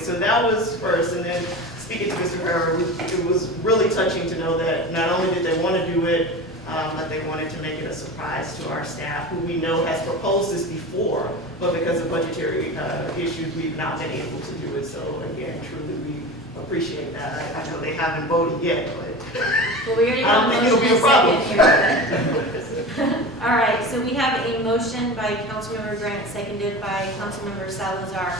so that was first, and then speaking to Mr. Herrera, it was really touching to know that not only did they want to do it, but they wanted to make it a surprise to our staff, who we know has proposed this before, but because of budgetary issues, we've not been able to do it. So again, truly, we appreciate that. I know they haven't voted yet, but Well, we already I have don't a think it'll motion be a and second here. All right, so we have a motion by Councilmember Grant, seconded by Councilmember Salazar,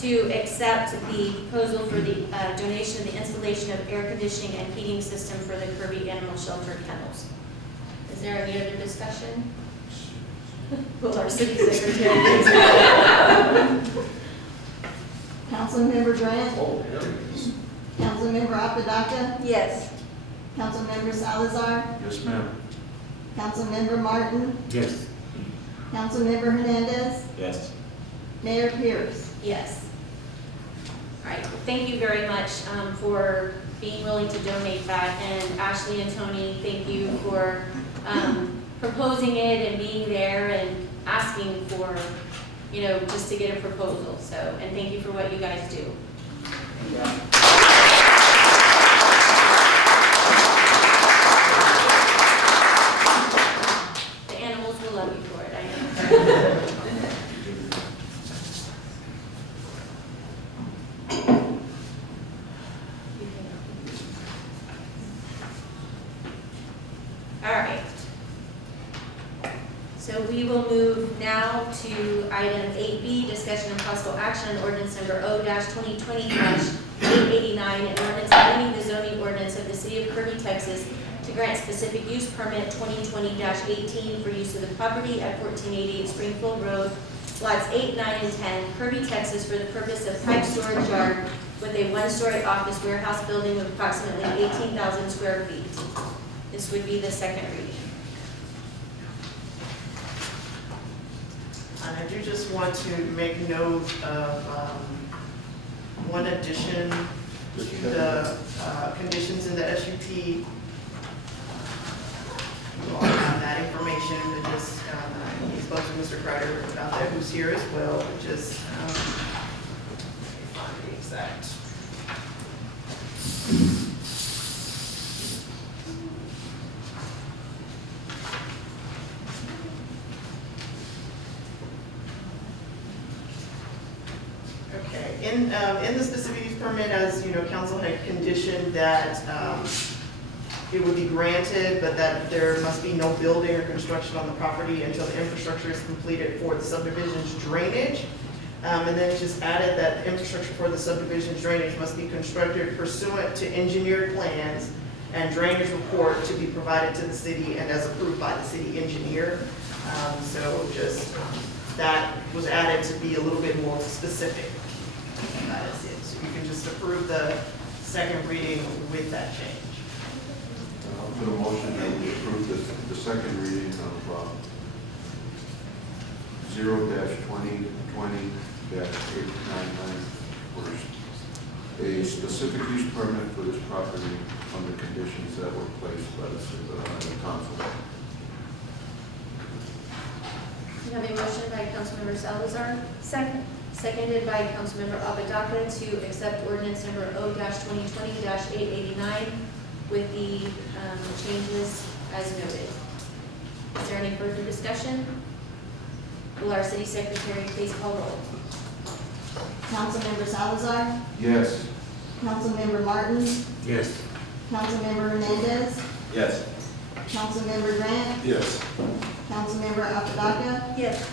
to accept the proposal for the donation of the installation of air conditioning and heating system for the Kirby Animal Shelter kennels. Is there any other discussion? Will our city secretary please call? Councilmember Grant. Oh, yeah. Councilmember Apodaca. Yes. Councilmember Salazar. Yes, ma'am. Councilmember Martin. Yes. Councilmember Hernandez. Yes. Mayor Pierce. Yes. All right, thank you very much for being willing to donate that. And Ashley and Tony, thank you for proposing it and being there and asking for, just to get a proposal. So, and thank you for what you guys do. The animals will love you for it, I know. All right. So we will move now to item 8B, discussion and possible action on ordinance number O-2020-889, an ordinance amending the zoning ordinance of the city of Kirby, Texas to grant specific use permit 2020-18 for use of the property at 1488 Springfield Road, lots 8, 9, and 10, Kirby, Texas, for the purpose of pipe storage yard with a one-story office warehouse building of approximately 18,000 square feet. This would be the second reading. And I do just want to make note of one addition to the conditions in the SUP. You all have that information, and just he spoke to Mr. Kreider about that, who's here as well. But just let me find the exact. Okay, in the specific use permit, as you know, council had conditioned that it would be granted, but that there must be no building or construction on the property until the infrastructure is completed for the subdivision's drainage. And then it just added that infrastructure for the subdivision's drainage must be constructed pursuant to engineered plans and drainage report to be provided to the city and as approved by the city engineer. So just that was added to be a little bit more specific. That is it. So you can just approve the second reading with that change. I'll put a motion that we approve the second reading of 0-2020-899 for a specific use permit for this property under conditions that were placed by the council. We have a motion by Councilmember Salazar. Second. Seconded by Councilmember Apodaca to accept ordinance number O-2020-889 with the changes as noted. Is there any further discussion? Will our city secretary please call roll? Councilmember Salazar. Yes. Councilmember Martin. Yes. Councilmember Hernandez. Yes. Councilmember Grant. Yes. Councilmember Apodaca. Yes.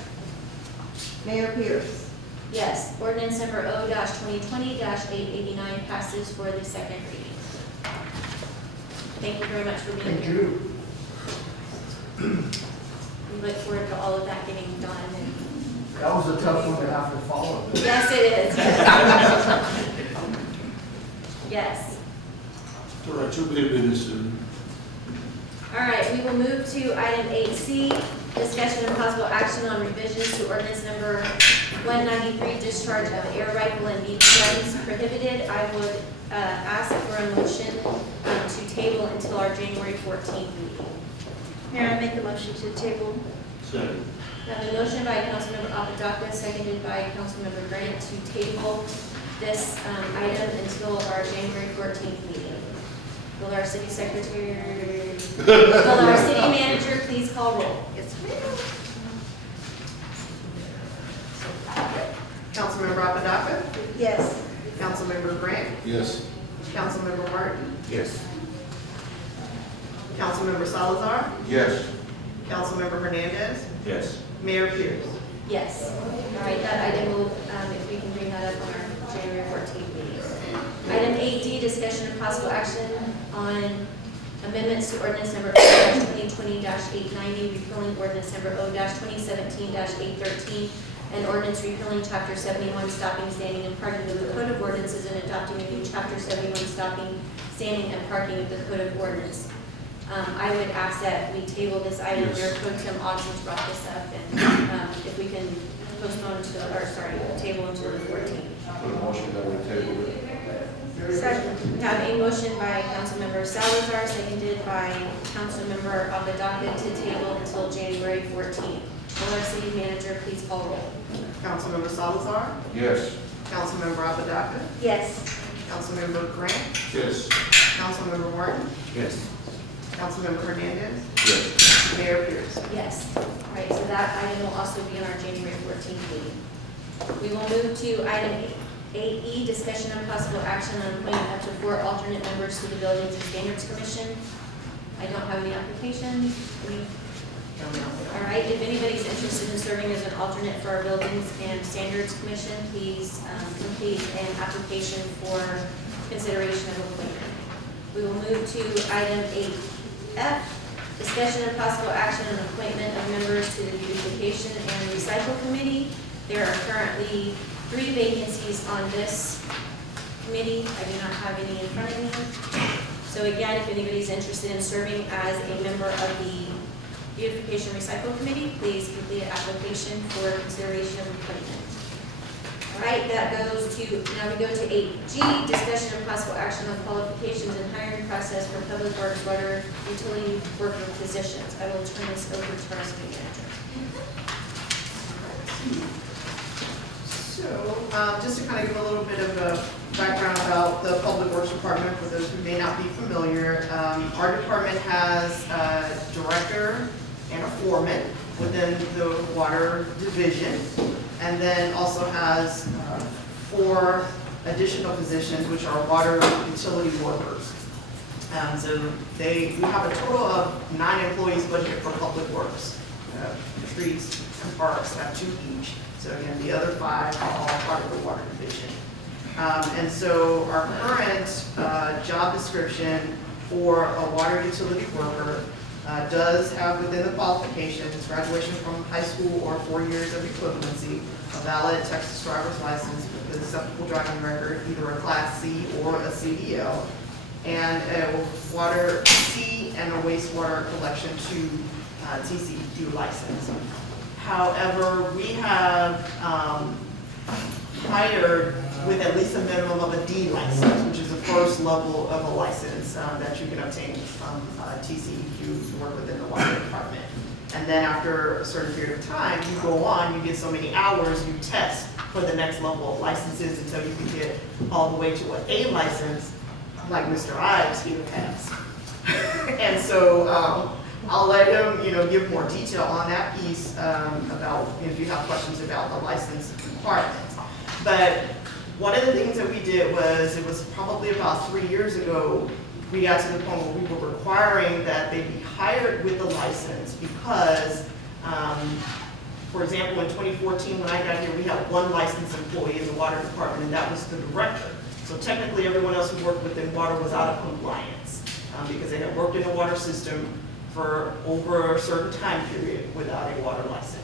Mayor Pierce. Yes. Ordinance number O-2020-889 passes for the second reading. Thank you very much for being here. We look forward to all of that getting done. And That was a tough one to have to follow. yes, it is. Yes. All right, you'll be able to soon. All right, we will move to item 8C, discussion and possible action on revisions to ordinance number 193, discharge of air rifle and BB guns prohibited. I would ask for a motion to table until our January 14th meeting. Mayor, I make the motion to table. Second. I have a motion by Councilmember Apodaca, seconded by Councilmember Grant to table this item until our January 14th meeting. Will our city secretary, will our city manager please call roll? Yes, ma'am. Councilmember Apodaca, Yes. Councilmember Grant, Yes. Councilmember Martin, Yes. Councilmember Salazar, Yes. Councilmember Hernandez, Yes. Mayor Pierce. Yes. All right, that item will, if we can bring that up on our January 14th meeting. Item 8D, discussion of possible action on amendments to ordinance number O-2020-890, repealing ordinance number O-2017-813, and ordinance repealing chapter 71, stopping, standing, and parking of the Code of Ordinances and adopting a new chapter 71, stopping, standing, and parking of the Code of Ordinance. I would ask that we table this item. Yes. Mayor Pro Tem Osmond's brought this up, and if we can postpone to, or sorry, table until the 14th. Put a motion that we table it. Second. We have a motion by Councilmember Salazar, seconded by Councilmember Apodaca to table until January 14th. Will our city manager please call roll? Councilmember Salazar, Yes. Councilmember Apodaca, Yes. Councilmember Grant, Yes. Councilmember Martin, Yes. Councilmember Hernandez, Yes. Mayor Pierce. Yes. All right, so that item will also be on our January 14th meeting. We will move to item 8E, discussion of possible action on appointing up to 4 alternate members to the Buildings and Standards Commission. I don't have any applications. All right, if anybody's interested in serving as an alternate for our Buildings and Standards Commission, please complete an application for consideration of appointment. We will move to item 8F, discussion of possible action on appointment of members to the Beautification and Recycle Committee. There are currently 3 vacancies on this committee. I do not have any in front of me. So again, if anybody's interested in serving as a member of the Beautification Recycle Committee, please complete an application for consideration of appointment. All right, that goes to, now we go to 8G, discussion of possible action on qualifications and hiring process for public works water utility worker positions. I will turn this over to our city manager. So, just to kind of give a little bit of a background about the Public Works Department, for those who may not be familiar, our department has a director and a foreman within the water division, and then also has 4 additional positions, which are water utility workers. So we have a total of 9 employees budgeted for public works. Streets and parks have 2 each. So again, the other 5 are all part of the water division. And so our current job description for a water utility worker does have within the qualifications graduation from high school or 4 years of equivalency, a valid Texas driver's license with an acceptable driving record, either a Class C or a CDL, and a water C and a wastewater collection to TCEQ license. However, we have hired with at least a minimum of a D license, which is the first level of a license that you can obtain from TCEQ to work within the water department. And then after a certain period of time, you go on, you get so many hours, you test for the next level of licenses until you can get all the way to an A license, like Mr. Ives here has. And so I'll let him, give more detail on that piece about if you have questions about the license requirements. But one of the things that we did was, it was probably about 3 years ago, we got to the point where we were requiring that they be hired with a license because, for example, in 2014, when I got here, we had 1 licensed employee in the water department, and that was the director. So technically, everyone else who worked within water was out of compliance because they had worked in the water system for over a certain time period without a water license.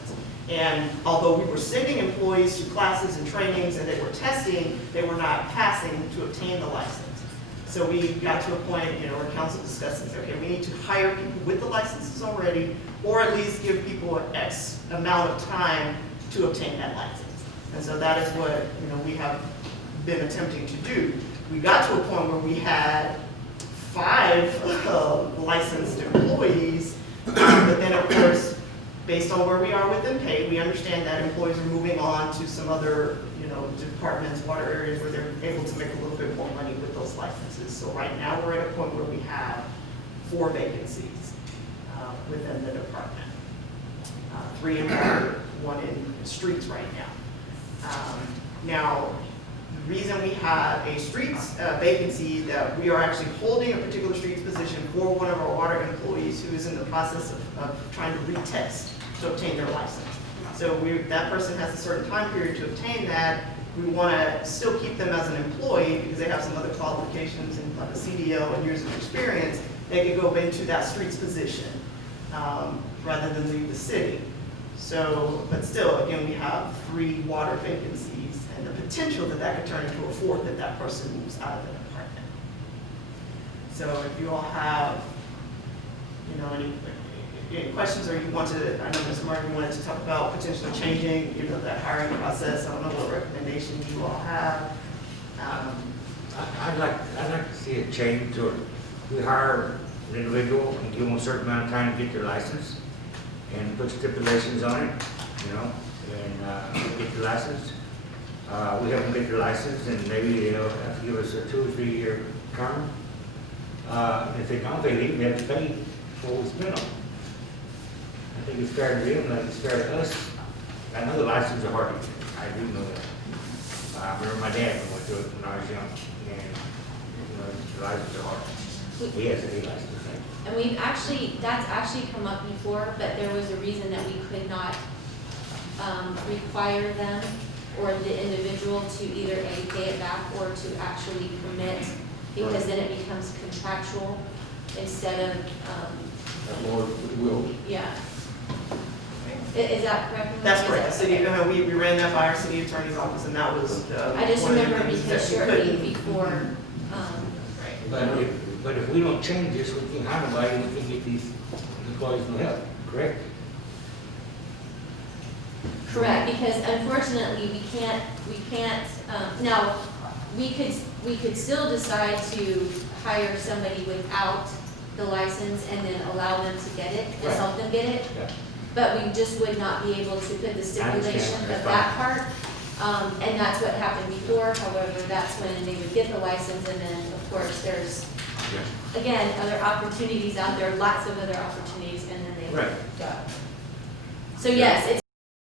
And although we were sending employees to classes and trainings and they were testing, they were not passing to obtain the license. So we got to a point, where council discussed this, okay, we need to hire people with the licenses already, or at least give people an X amount of time to obtain that license. And so that is what, we have been attempting to do. We got to a point where we had 5 licensed employees, but then of course, based on where we are within pay, we understand that employees are moving on to some other, departments, water areas where they're able to make a little bit more money with those licenses. So right now, we're at a point where we have 4 vacancies within the department. 3 in water, 1 in streets right now. Now, the reason we have a streets vacancy, that we are actually holding a particular streets position for one of our water employees who is in the process of trying to retest to obtain their license. So that person has a certain time period to obtain that. We want to still keep them as an employee because they have some other qualifications and like a CDL and years of experience. They could go into that streets position rather than leave the city. So, but still, again, we have 3 water vacancies and the potential that could turn into a 4th if that person moves out of the department. So if you all have, any questions, or you want to, I know Ms. Martin wanted to talk about potentially changing, that hiring process. I don't know what recommendations you all have. I'd like to see a change, or we hire an individual and give them a certain amount of time to get their license and put stipulations on it, and get their license. We have them get their license, and maybe they'll have to give us a 2 or 3 year term. If they don't, they leave, we have to pay for what we spend on them. I think it's fair to them, like it's fair to us. I know the licenses are hard to get. I do know that. I remember my dad went through it when I was young, and the licenses are hard. He has a license, right? And that's actually come up before, but there was a reason that we could not require them or the individual to either A, pay it back, or to actually commit, because then it becomes contractual instead of, More will. yeah. Is that correct? That's Is correct. it? The city, Okay. we ran that by our city attorney's office, and that was. I just one of the remember things because that we shortly couldn't- before, But if we don't change this, we can hire nobody, and we can get these employees no help, correct? correct, because unfortunately, we can't, now, we could still decide to hire somebody without the license and then allow them to get it, and Right. help them get it. Yeah. But we just would not be able to put the stipulation of that's that part. And that's what happened before, however, that's when they would get the license, and then, of course, there's, Yeah. again, other opportunities out there, lots of other opportunities, and then they would Right. go. So yes, it's